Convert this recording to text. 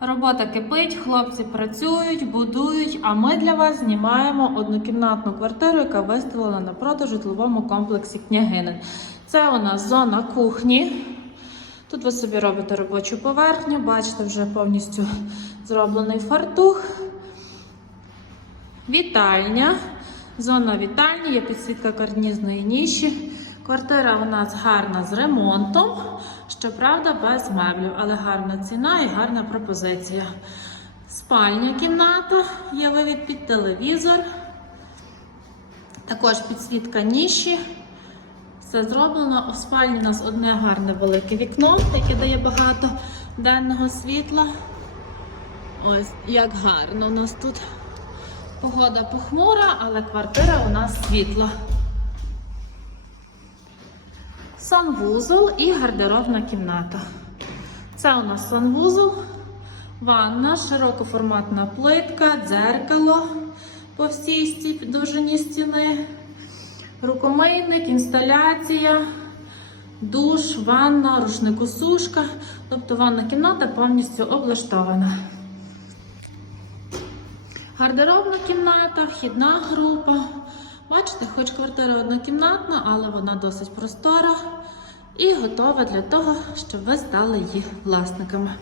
Робота кипить, хлопці працюють, будують. А ми для вас знімаємо однокімнатну квартиру, яка виставлена на продаж у житловому комплексі Княгинин. Це у нас зона кухні. Тут ви собі робите робочу поверхню, бачите, вже повністю зроблений фартух. Вітальня. Зона вітальні, є підсвітка карнізної ніші. Квартира у нас гарна з ремонтом, щоправда, без меблів, але гарна ціна і гарна пропозиція. Спальня кімната, є вивід під телевізор. Також підсвітка ніші. Все зроблено. У спальні у нас одне гарне велике вікно, яке дає багато денного світла. Ось як гарно у нас тут. Погода похмура, але квартира у нас світла. Санвузол і гардеробна кімната. Це у нас санвузол, ванна, широкоформатна плитка, дзеркало по всій довжині стіни, рукомийник, інсталяція, душ, ванна, рушникосушка. Тобто ванна кімната повністю облаштована. Гардеробна кімната, вхідна група. Бачите, хоч квартира однокімнатна, але вона досить простора і готова для того, щоб ви стали їх власниками.